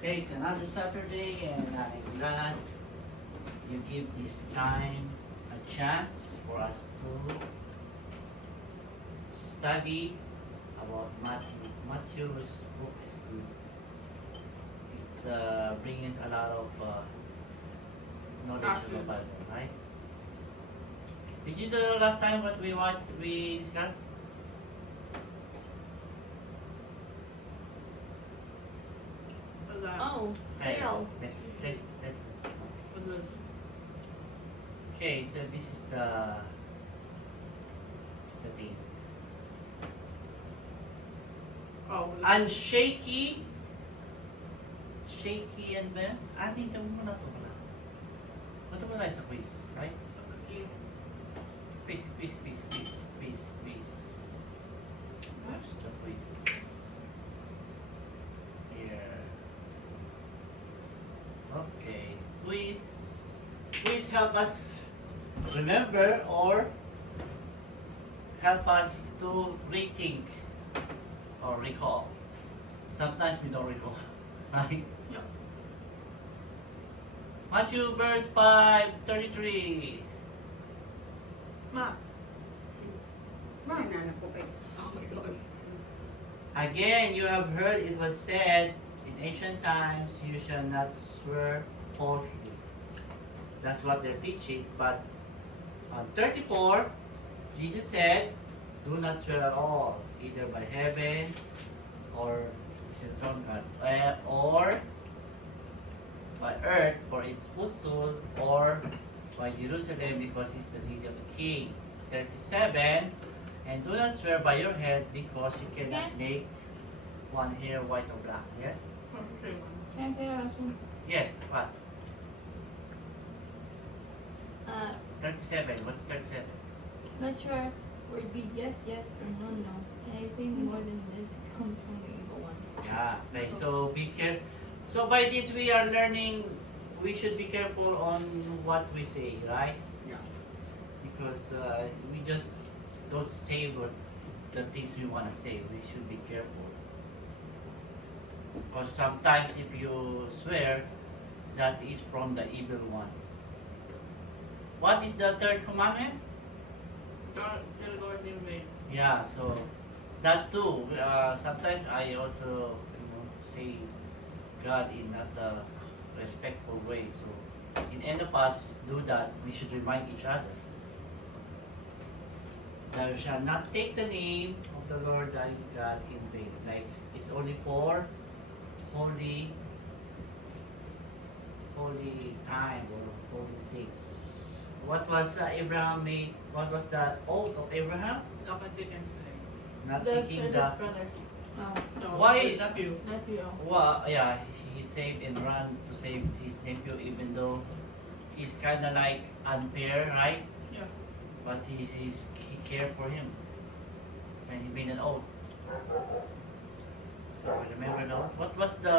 Okay, it's another Saturday, and I'm glad you give this time a chance for us to study about Matthew. Matthew's book is good. It's bringing us a lot of knowledge of the Bible, right? Did you do last time what we discussed? Oh, sale. Let's. What's this? Okay, so this is the thing. Oh, Unshaky, and then, dito muna ito pala. Ito pala tayo sa quiz, right? Quiz. What's the quiz? Here. Okay, quiz. Quiz help us remember or help us to rethink or recall. Sometimes we don't recall, right? Yeah. Matthew verse 5:33. Ma. Nanap ko kayo. Oh my God. Again, you have heard it was said in ancient times, you shall not swear falsely. That's what they're teaching. But on 34, Jesus said, do not swear at all, either by heaven or his throne God, or by earth for its footstool, or by Jerusalem because it's the city of the king. 37, and do not swear by your head because you cannot Yes. make one hair white or black. Yes? Same one. Can I say the last one? Yes, what? Uh, 37, what's 37? not sure would be yes, yes, or no, no. Anything more than this comes from the evil one. Yeah, okay, so be careful. So by this we are learning, we should be careful on what we say, right? Yeah. Because we just don't say what the things we want to say. We should be careful. Because sometimes if you swear, that is from the evil one. What is the third commandment? Don't kill the Lord in vain. Yeah, so that too. Sometimes I also say God in not a respectful way. So in any of us do that, we should remind each other. Thou shalt not take the name of the Lord thy God in vain. Like it's only for holy time or holy things. What was Abraham made? What was the oath of Abraham? Not taken today. Not The taking third the. brother. No, No, Why- nephew. nephew. Well, yeah, he saved and ran to save his nephew, even though he's kind of like unfair, right? Yeah. But he cared for him when he made an oath. So remember the oath. What was the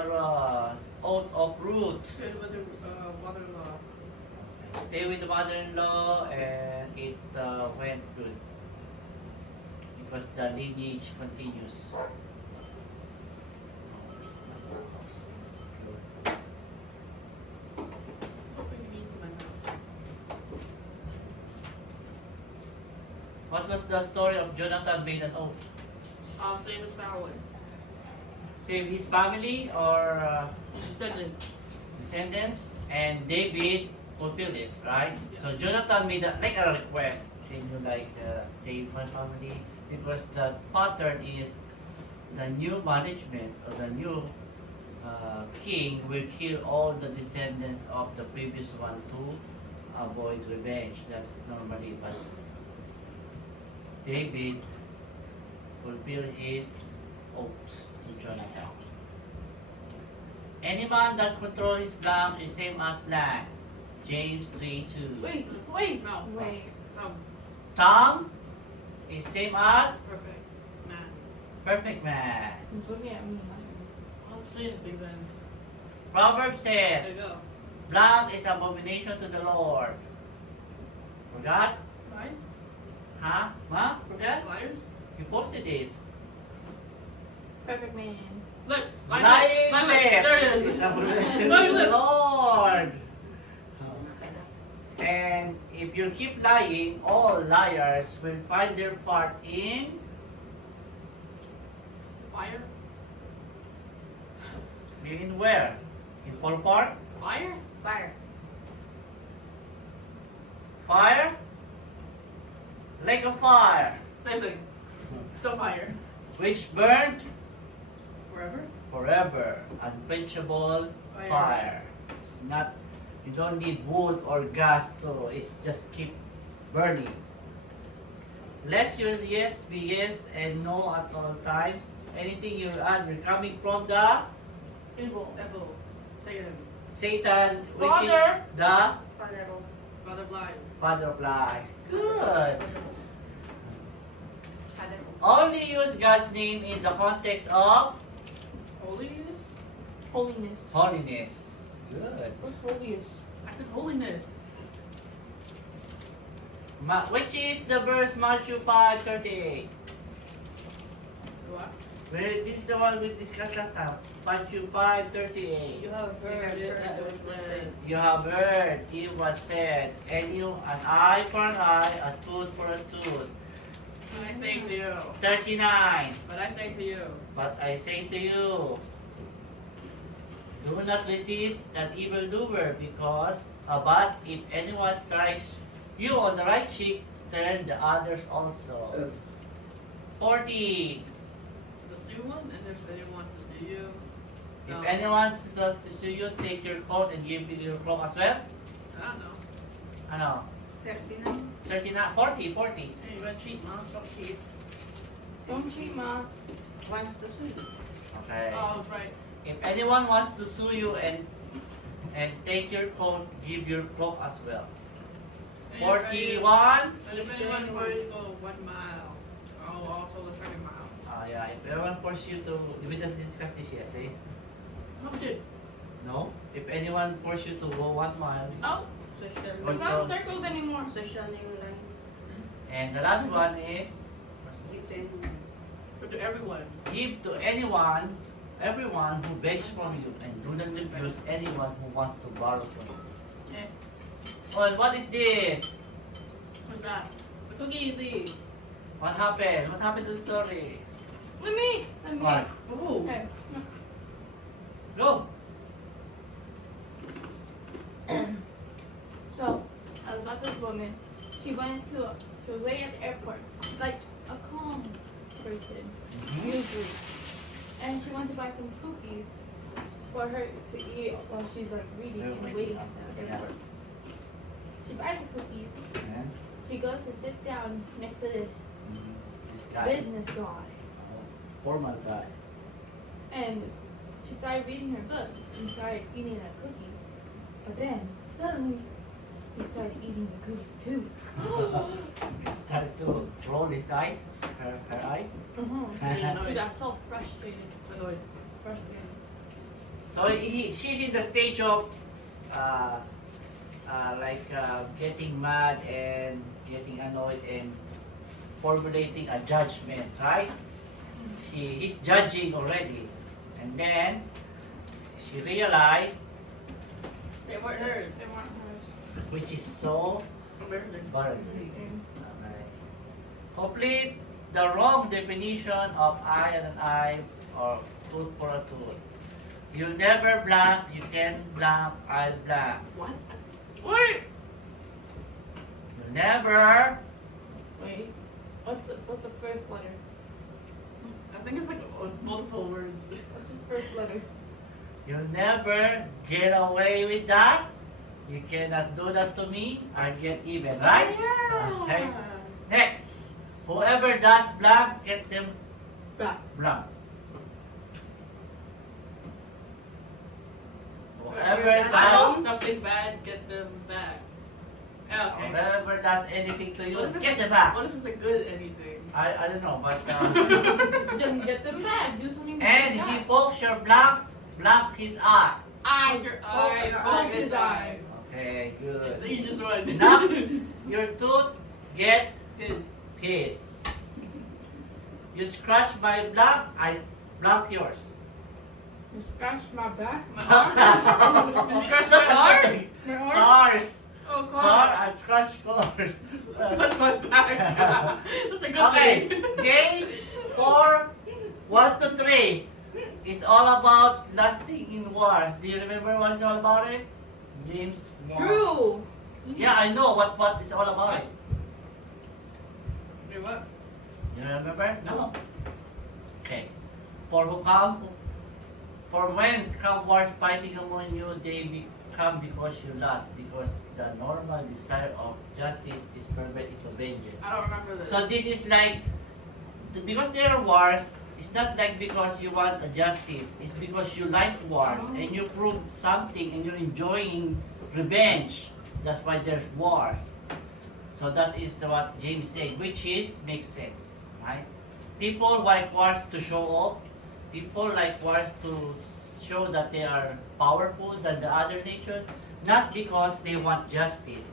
oath of Ruth? Good with the mother-in-law. Stay with the mother-in-law, and it went good because the lineage continues. Open me to my mouth. What was the story of Jonathan made an oath? Same as Farrell. Save his family or descendants, and David fulfilled it, right? So Jonathan made like a request. Can you save my family? Because the pattern is the new management or the new king will kill all the descendants of the previous one to avoid revenge. That's normally, but David fulfilled his oath to Jonathan. Any man that control his blank is same as blank. James 3:2. Wait. No. Wait. No. Tongue is same as Perfect. Man. perfect man. I'll say it big then. Proverbs There you says, go. blank is abomination to the Lord. Forgot? Lies? Huh? Ma? Forgot? Liars? You posted this. Perfect man. Look, Lying My lips. There it is. It's abomination My to the lips. Lord. And if you keep lying, all liars will find their part in Fire? where? In Paul Park? Fire? Fire. Fire? Lake of fire, Same thing. Still fire. which burned Forever? forever, unquenchable Fire. fire. It's not, you don't need wood or gas to, it's just keep burning. Let's use yes, be yes, and no at all times. Anything you add will coming from the Evil. Evil. Satan. Satan, which Father. is the Father. Father of lies. father of lies. Good. Father. Only use God's name in the context of Holiness? Holiness. holiness. Good. What's holiest? I said holiness. Which is the verse Matthew 5:38? What? Where this is the one we discussed last time. Matthew 5:38. You have heard it that it was said. You have heard it was said, and you an eye for an eye, a tooth for a tooth. But I say to you. 39. But I say to you. But I say to you, do not resist an evildoer, because but if anyone strikes you on the right cheek, turn the others also. 40. The sue one, and if anyone wants to sue you. If No. anyone wants to sue you, take your coat and give you your cloak as well. I don't know. Ano? 39. 39, 40, 40. Hey, you gotta cheat, mom. Don't cheat. Don't cheat, ma. Wants to sue. Okay. Oh, that's right. If anyone wants to sue you and take your coat, give your cloak as well. And 41. if anyone for you to go 1 mile, oh, also the second mile. Yeah, if anyone force you to, we didn't discuss this yet, eh? No, we did. No? If anyone force you to go 1 mile, Oh, Social. What's it's not up? circles anymore. Social line. and the last one is But to everyone. give to everyone who begs from you, and do not refuse anyone who wants to borrow from you. Eh, Well, what is this? what's that? The cookie thing. What happened? What happened to the story? Let me. What? Oh. Okay. Go. So, about this woman, she was waiting at the airport. She's like a calm person, usually. And she wanted to buy some cookies for her to eat while she's like reading and waiting at the airport. She buys the cookies. And She goes to sit down next to this this guy. business guy. Formal guy. And she started reading her book and started eating the cookies. But then, suddenly, he started eating the cookies too. It started to roll his eyes, her eyes. She got so frustrated. Annoyed. Frustrated. So she's in the stage of getting mad and getting annoyed and formulating a judgment, right? He's judging already, and then she realized, They weren't hers. They weren't hers. which is so Embarrassing. embarrassing. Okay. Complete the wrong definition of eye and an eye or tooth for a tooth. You'll never blank, you can blank, I'll blank. What? Wait! You'll never, Wait. What's the first letter? I think it's like multiple words. What's the first letter? you'll never get away with that. You cannot do that to me. I get even, right? Yeah. Okay. Next, whoever does blank, get them Back. blank. Whoever Whoever does does, something bad, get them back. Yeah, okay. whoever does anything to What you, if it's- get them back. What if it's a good anything? I don't know, but Then get them back. Do something and bad. he pokes your blank his eye. Poke your eye, Poke his eye. Okay, It's the good. easiest one. Knocks your tooth, get His. his. You scratch my blank, I blank yours. You scratch my back, my arm. You scratch my arm. My arm. Cars. Oh, Car car. and scratch cars. Scratch my back. That's a good Okay, thing. James 4, 1 to 3 is all about lasting in wars. Do you remember what it's all about it? James 1. True. Yeah, I know what is all about it. Wait, what? You remember? No. Okay. For whence come wars fighting among you, they become because you lost, because the normal desire of justice is perverted into vengeance. I don't remember this. So this is like, because there are wars, it's not like because you want a justice, it's because you like wars and you prove something and you're enjoying revenge. That's why there's wars. So that is what James said, which makes sense, right? People like wars to show off. People like wars to show that they are powerful than the other nation, not because they want justice.